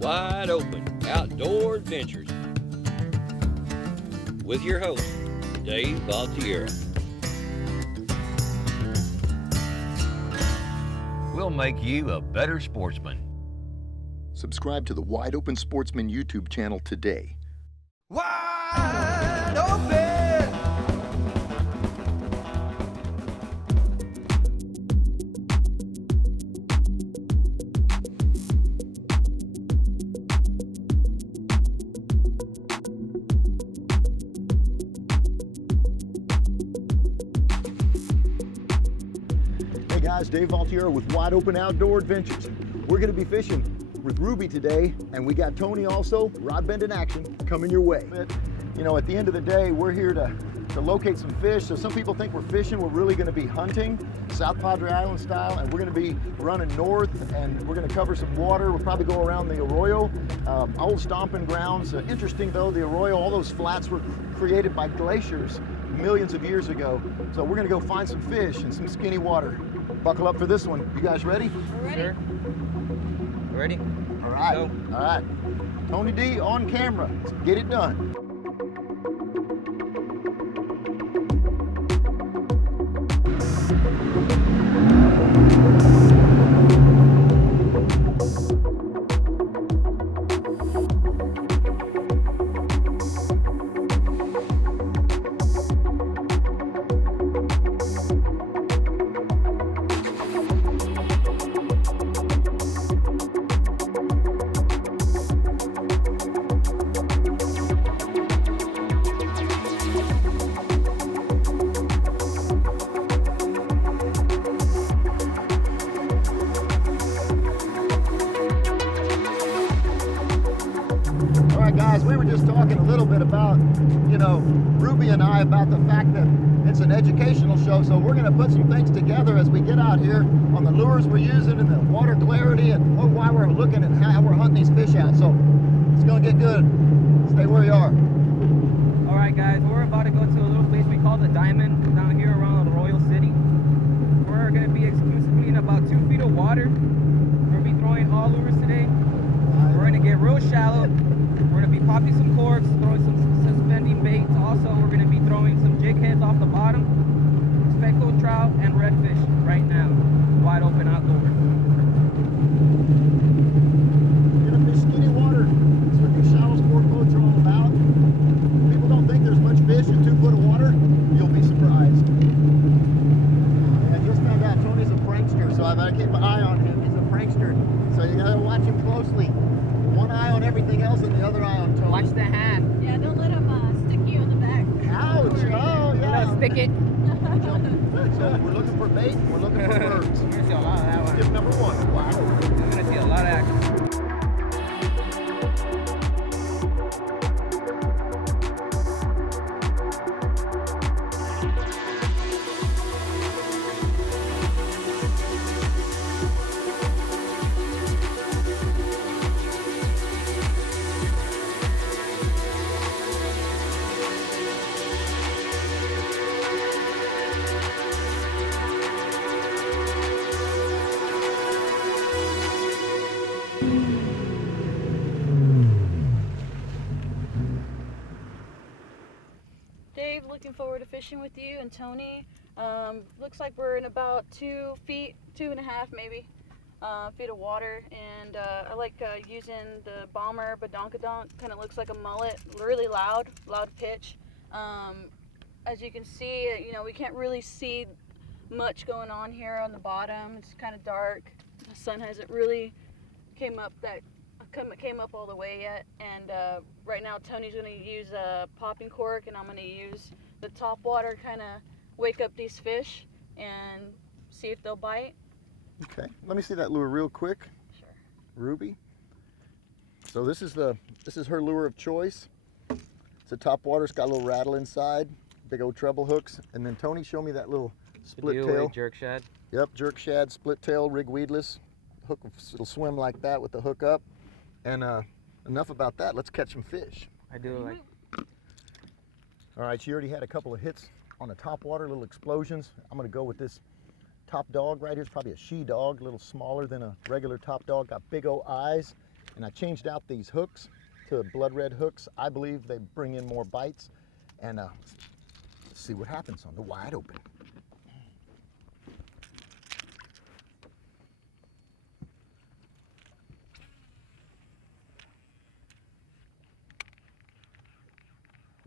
Wide Open Outdoor Adventures with your host, Dave Valtiera. We'll make you a better sportsman. Subscribe to the Wide Open Sportsman YouTube channel today. Wide open! Hey guys, Dave Valtiera with Wide Open Outdoor Adventures. We're going to be fishing with Ruby today, and we got Tony also, rod bending action, coming your way. But, you know, at the end of the day, we're here to locate some fish. So some people think we're fishing. We're really going to be hunting, South Padre Island style, and we're going to be running north, and we're going to cover some water. We'll probably go around the arroyo, old stomping grounds. Interesting though, the arroyo, all those flats were created by glaciers millions of years ago. So we're going to go find some fish and some skinny water. Buckle up for this one. You guys ready? We're ready. Sure. Ready? All right. Go. All right. Tony D on camera. Let's get it done. Guys, we were just talking a little bit about, you know, Ruby and I, about the fact that it's an educational show, so we're going to put some things together as we get out here on the lures we're using and the water clarity and why we're looking at how we're hunting these fish out. So it's going to get good. Stay where you are. All right, guys, we're about to go to a little place we call the Diamond down here around Royal City. We're going to be exclusively in about 2 feet of water. We're going to be throwing all lures today. We're going to get real shallow. We're going to be popping some corks, throwing some suspending baits. Also, we're going to be throwing some jig heads off the bottom, speckled trout, and redfish right now. Wide open outdoors. Get up this skinny water. That's what these shallow sport boats are all about. People don't think there's much fish in 2 foot of water. You'll be surprised. And I just found out Tony's a prankster, so I've got to keep an eye on him. He's a prankster, so you got to watch him closely. One eye on everything else and the other eye on Tony. Watch the hand. Yeah, don't let him stick you in the back. Ouch! Oh, yeah. Stick it. So we're looking for bait, we're looking for birds. You're going to see a lot of that one. Tip number 1. Wow. You're going to see a lot of action. Dave, looking forward to fishing with you and Tony. Looks like we're in about 2 feet, 2.5 maybe, feet of water. And I like using the bomber badonkadonk. Kind of looks like a mullet, really loud pitch. As you can see, you know, we can't really see much going on here on the bottom. It's kind of dark. The sun hasn't really came up all the way yet, and right now Tony's going to use a popping cork, and I'm going to use the Topwater, kind of wake up these fish and see if they'll bite. Okay, let me see that lure real quick. Sure. Ruby. So this is her lure of choice. It's a Topwater. It's got a little rattle inside, big old treble hooks, and then Tony, show me that little split tail. Jerk shad. Yep, jerk shad, split tail, rig weedless. Hook, it'll swim like that with the hook up. And enough about that. Let's catch some fish. I do like. All right, she already had a couple of hits on the Topwater, little explosions. I'm gonna go with this top dog right here. It's probably a she dog, a little smaller than a regular top dog. Got big old eyes And I changed out these hooks to blood red hooks. I believe they bring in more bites. And let's see what happens on the wide open.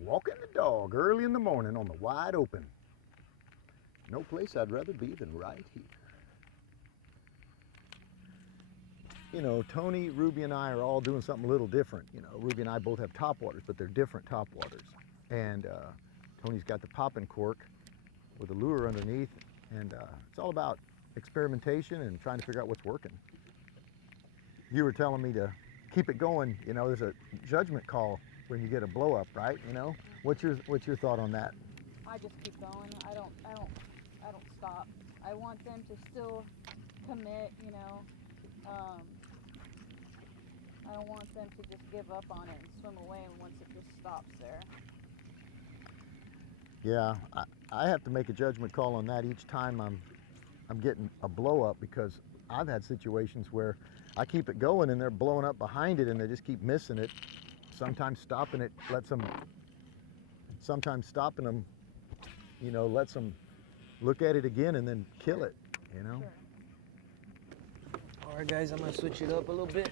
Walking the dog early in the morning on the wide open. No place I'd rather be than right here. You know, Tony, Ruby, and I are all doing something a little different. You know, Ruby and I both have topwaters, but they're different topwaters. And Tony's got the popping cork with a lure underneath, and it's all about experimentation and trying to figure out what's working. You were telling me to keep it going. You know, there's a judgment call when you get a blow up, right? You know, what's your thought on that? I just keep going. I don't stop. I want them to still commit, you know. I don't want them to just give up on it and swim away once it just stops there. Yeah, I have to make a judgment call on that each time I'm getting a blow up, because I've had situations where I keep it going and they're blowing up behind it and they just keep missing it. Sometimes stopping it lets them, sometimes stopping them, you know, lets them look at it again and then kill it, you know? Sure. All right, guys, I'm gonna switch it up a little bit.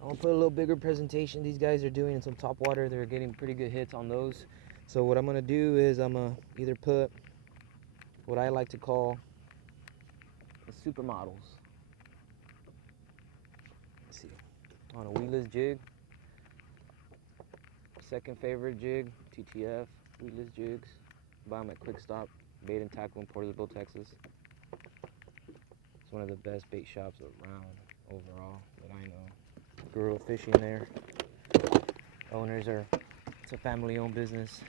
I'm gonna put a little bigger presentation. These guys are doing some topwater. They're getting pretty good hits on those. So what I'm gonna do is I'm gonna either put what I like to call the supermodels. Let's see, on a weedless jig. Second favorite jig, TTF, weedless jigs. Buy them at Quick Stop, Bait and Tackle in Portersville, Texas. It's one of the best bait shops around overall that I know. Grew up fishing there. Owners are, it's a family-owned business.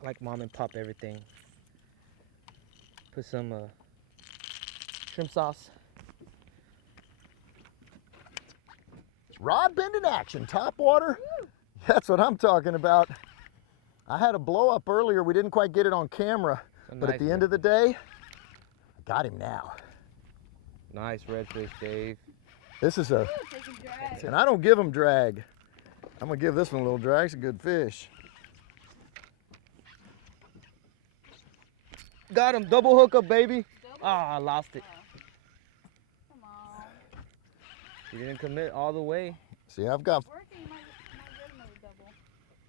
I like mom and pop everything. Put some shrimp sauce. Rod bending action, topwater. That's what I'm talking about. I had a blow up earlier. We didn't quite get it on camera, but at the end of the day, I got him now. Nice redfish, Dave. This is a, and I don't give them drag. I'm gonna give this one a little drag. It's a good fish. Got him, double hookup, baby. Ah, I lost it. Come on. You didn't commit all the way. See, I've got. Working, you might get another double.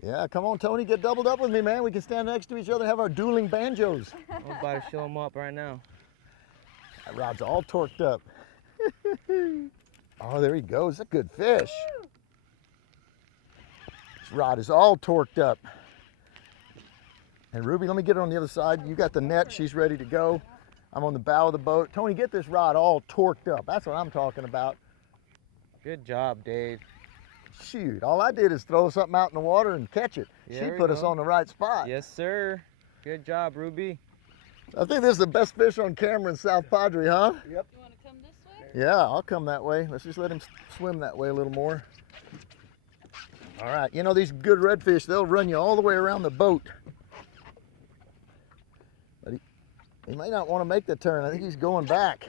Yeah, come on, Tony, get doubled up with me, man. We can stand next to each other and have our dueling banjos. I'm about to show him up right now. That rod's all torqued up. Oh, there he goes. That's a good fish. This rod is all torqued up. And Ruby, let me get her on the other side. You got the net. She's ready to go. I'm on the bow of the boat. Tony, get this rod all torqued up. That's what I'm talking about. Good job, Dave. Shoot, all I did is throw something out in the water and catch it. There She we put us go. on the right spot. Yes, sir. Good job, Ruby. I think this is the best fish on camera in South Padre, huh? You want to come this way? Yeah, I'll come that way. Let's just let him swim that way a little more. All right, you know, these good redfish, they'll run you all the way around the boat. But he may not want to make the turn. I think he's going back.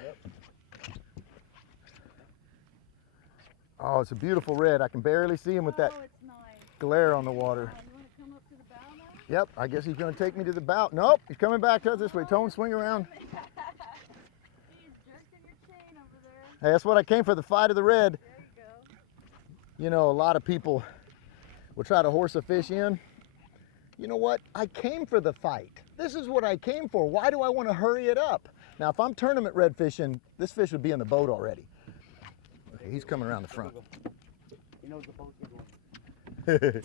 Oh, it's a beautiful red. I can barely see him with that Oh, it's nice. glare on the water. You want to come up to the bow now? Yep, I guess he's going to take me to the bow. Nope, he's coming back to us this way. Tone, swing around. He's jerking your chain over there. Hey, that's what I came for, the fight of the red. There you go. You know, a lot of people will try to horse a fish in. You know what? I came for the fight. This is what I came for. Why do I want to hurry it up? Now, if I'm tournament red fishing, this fish would be in the boat already. Okay, he's coming around the front. He knows the boat's going.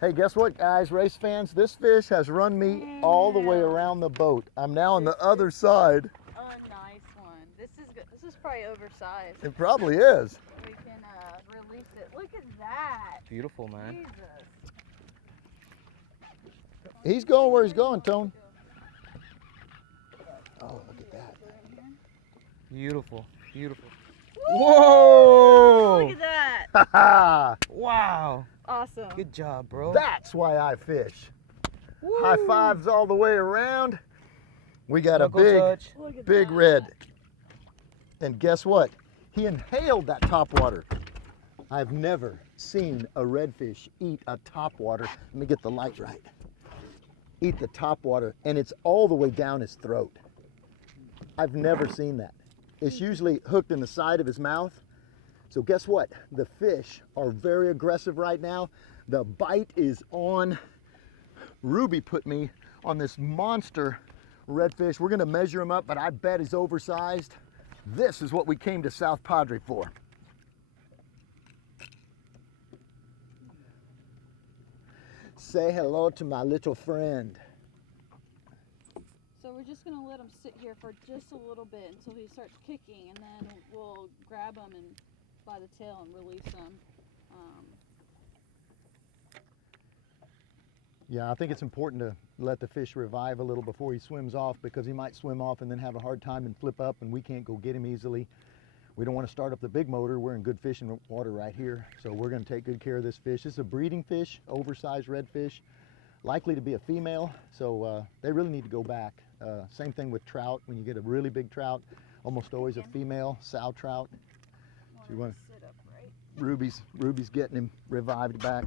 Hey, guess what, guys, race fans? This fish has run me all the way around the boat. I'm now on the other side. Oh, nice one. This is good. This is probably oversized. It probably is. We can release it. Look at that. Beautiful, man. Jesus. He's going where he's going, Tone. Oh, look at that. Beautiful, beautiful. Whoa! Look at that. Ha ha! Wow. Awesome. Good job, bro. That's why I fish. High fives all the way around. We got Knuckle a touch. Look at big that. red. And guess what? He inhaled that topwater. I've never seen a redfish eat a topwater. Let me get the light right. Eat the topwater, and it's all the way down his throat. I've never seen that. It's usually hooked in the side of his mouth. So guess what? The fish are very aggressive right now. The bite is on. Ruby put me on this monster redfish. We're gonna measure him up, but I bet he's oversized. This is what we came to South Padre for. Say hello to my little friend. So we're just gonna let him sit here for just a little bit until he starts kicking, and then we'll grab him and by the tail and release him. Yeah, I think it's important to let the fish revive a little before he swims off, because he might swim off and then have a hard time and flip up, and we can't go get him easily. We don't want to start up the big motor. We're in good fishing water right here, so we're going to take good care of this fish. This is a breeding fish, oversized redfish, likely to be a female, so they really need to go back. Same thing with trout. When you get a really big trout, almost always a female sow trout. So you want to sit up, right? Ruby's getting him revived back.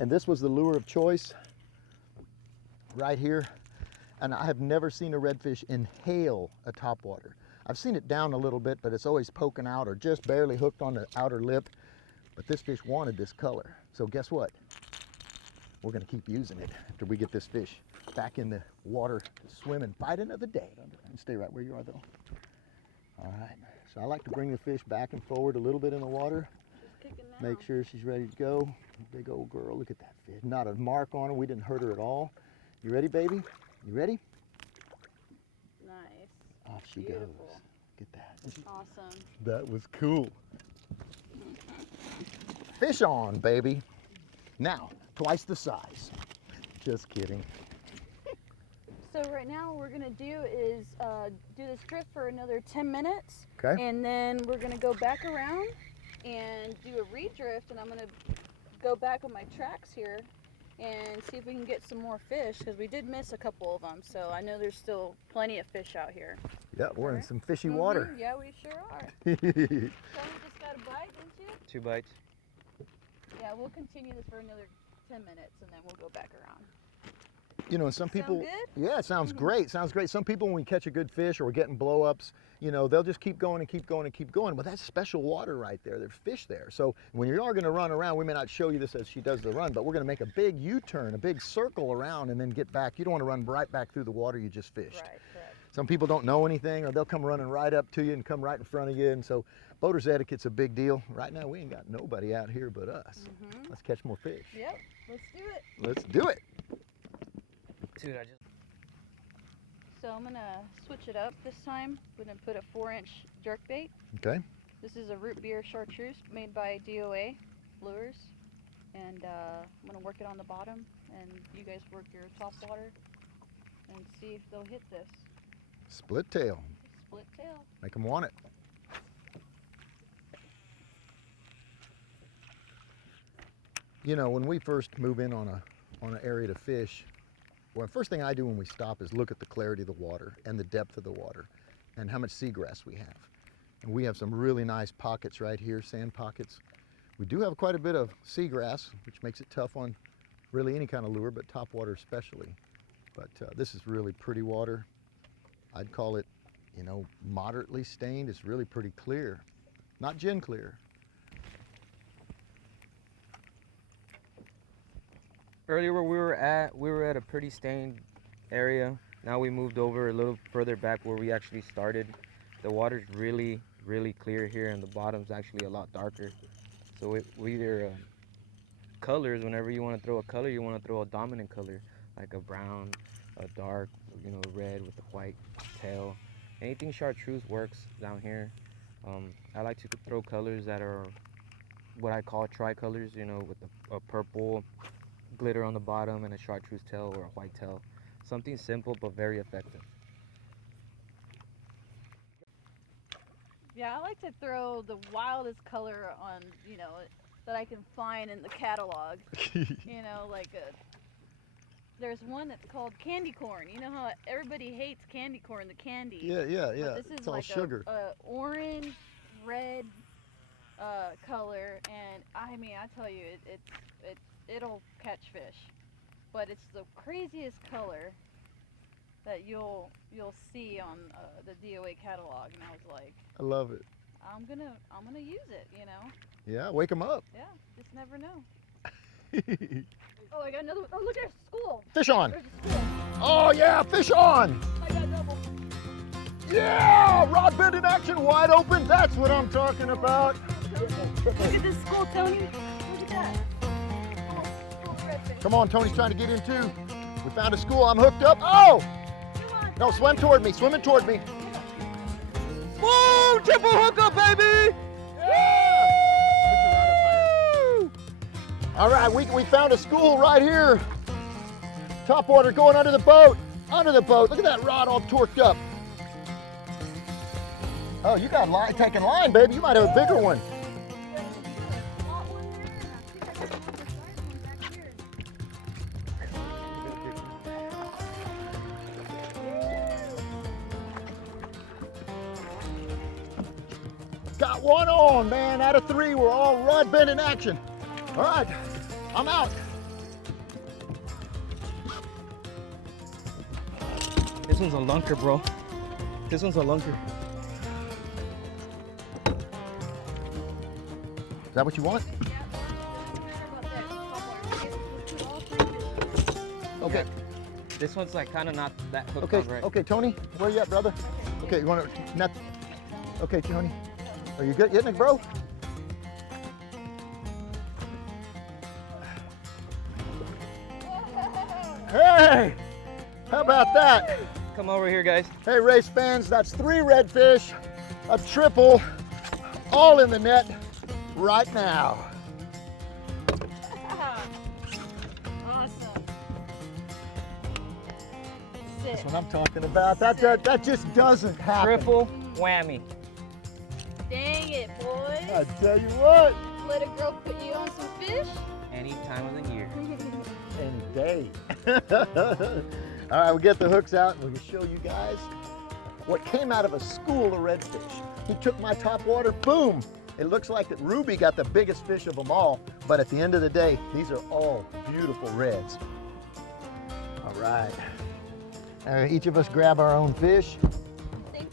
And this was the lure of choice right here. And I have never seen a redfish inhale a topwater. I've seen it down a little bit, but it's always poking out or just barely hooked on the outer lip. But this fish wanted this color. So guess what? We're gonna keep using it after we get this fish back in the water to swim and fight another day. And stay right where you are though. All right, so I like to bring the fish back and forward a little bit in the water. She's kicking now. Make sure she's ready to go. Big old girl, look at that fish. Not a mark on her, we didn't hurt her at all. You ready, baby? You ready? Nice. Off she Beautiful. goes. Get that. Awesome. That was cool. Fish on, baby. Now, twice the size. Just kidding. So right now what we're gonna do is do this drift for another 10 minutes. Okay. And then we're gonna go back around and do a redrift, and I'm gonna go back on my tracks here and see if we can get some more fish, because we did miss a couple of them. So I know there's still plenty of fish out here. Yeah, we're in some fishy water. Yeah, we sure are. Tony just got a bite, didn't you? 2 bites. Yeah, we'll continue this for another 10 minutes, and then we'll go back around. You know, and some people, Sound good? yeah, it sounds great. Sounds great. Some people, when we catch a good fish or we're getting blow-ups, you know, they'll just keep going and keep going and keep going. Well, that's special water right there. There's fish there. So when you are going to run around, we may not show you this as she does the run, but we're going to make a big U-turn, a big circle around, and then get back. You don't want to run right back through the water you just fished. Right, correct. Some people don't know anything, or they'll come running right up to you and come right in front of you. And so boater's etiquette's a big deal. Right now, we ain't got nobody out here but us. Let's catch more fish. Yep, let's do it. Let's do it. Dude, So I'm gonna switch it up this time. We're gonna put a 4-inch jerkbait. Okay. This is a root beer chartreuse made by DOA Lures. And I'm gonna work it on the bottom, and you guys work your top water and see if they'll hit this. Split tail. Split tail. Make them want it. You know, when we first move in on an area to fish, well, the first thing I do when we stop is look at the clarity of the water and the depth of the water and how much seagrass we have. And we have some really nice pockets right here, sand pockets. We do have quite a bit of seagrass, which makes it tough on really any kind of lure, but topwater especially. But this is really pretty water. I'd call it, you know, moderately stained. It's really pretty clear, not gin clear. earlier where we were at a pretty stained area. Now we moved over a little further back where we actually started. The water's really, really clear here, and the bottom's actually a lot darker. So we either colors, whenever you want to throw a color, you want to throw a dominant color, like a brown, a dark, you know, red with a white tail. Anything chartreuse works down here. I like to throw colors that are what I call tricolors, you know, with a purple glitter on the bottom and a chartreuse tail or a white tail. Something simple but very effective. Yeah, I like to throw the wildest color on, you know, that I can find in the catalog. You know, like there's one that's called candy corn. You know how everybody hates candy corn, the candy. Yeah. But this is It's all like sugar. a orange, red, I tell you, it'll catch fish, but it's the craziest color that you'll see on the DOA catalog, and I was like, I love it. I'm gonna use it, you know. Yeah, wake them up. Yeah, just never know. Oh, I got another. Oh, look at school. Fish on. There's a school. Oh yeah, fish on. I got double. Yeah, rod bend in action, wide open. That's what I'm talking about. Look at this school, Tony. Look at that. School redfish. Come on, Tony's trying to get in too. We found a school. I'm hooked up. Oh! Come on. No, swim toward me. Swimming toward me. Woo! Triple hookup, baby! Yeah! All right, we found a school right here. Topwater going under the boat. Under the boat. Look at that rod all torqued up. Oh, you got line, taking line, baby. You might have a bigger one. Got one on, man. Out of 3, we're all rod bend in action. All right, I'm out. This one's a lunker, bro. This one's a lunker. Is that what you want? Okay. This one's like kind of not that hooked Okay. on, right? Okay, Tony, where you at, brother? Okay, you want to not? Okay, Tony, are you good? Getting it, bro? Hey, how about that? Come over here, guys. Hey, race fans, that's 3 redfish, a triple, all in the net right now. Awesome. That's what I'm talking about. That just doesn't happen. Triple whammy. Dang it, boys. I tell you what, Let a girl put you on some fish. Any time of the year. any day. All right, we'll get the hooks out and we'll show you guys what came out of a school of redfish. He took my topwater, boom. It looks like that Ruby got the biggest fish of them all, but at the end of the day, these are all beautiful reds. All right. Each of us grab our own fish. I think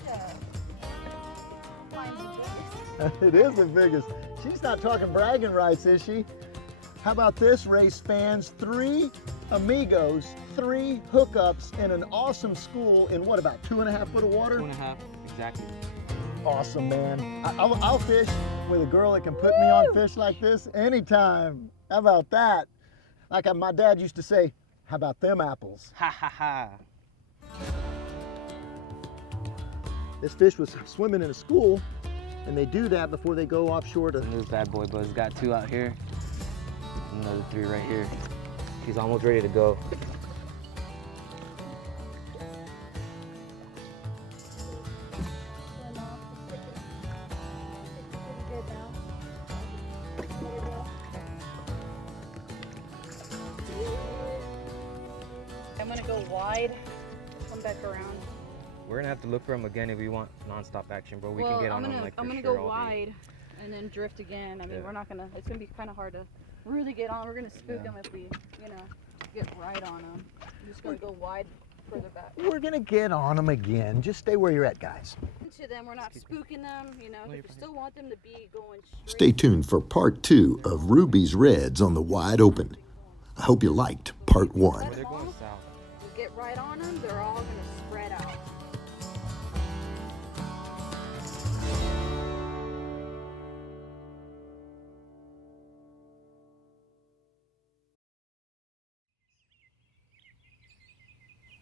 mine's the biggest. It is the biggest. She's not talking bragging rights, is she? How about this, race fans? 3 amigos, 3 hookups in an awesome school in what, about 2.5 foot of water? 2.5, exactly. Awesome, man. I'll fish with a girl that can put me on fish like this anytime. How about that? Like my dad used to say, how about them apples? Ha ha ha. This fish was swimming in a school, and they do that before they go offshore to... And this bad boy buzz got 2 out here. Another 3 right here. He's almost ready to go. I'm gonna go wide, come back around. We're gonna have to look for him again if we want non-stop action, bro. We Well, can get I'm on gonna, him like I'm for gonna sure go all day. wide and then drift again. I mean, Yeah. we're not gonna, it's gonna be kind of hard to really get on. We're gonna spook them if we, you know, get right on them. I'm just gonna go wide further back. We're gonna get on them again. Just stay where you're at, guys. To them, we're not spooking them, you know, you're if we still want them to be going straight. Stay tuned for part 2 of Ruby's Reds on the Wide Open. I hope you liked part 1. They're going south. We get right on them, they're all gonna spread out.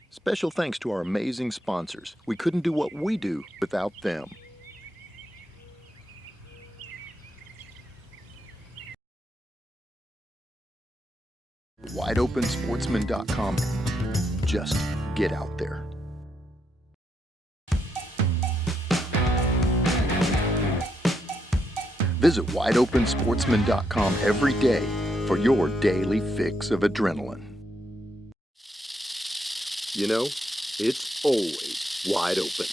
Special thanks to our amazing sponsors. We couldn't do what we do without them. WideOpenSportsman.com. Just get out there. Visit WideOpenSportsman.com every day for your daily fix of adrenaline. You know, it's always wide open.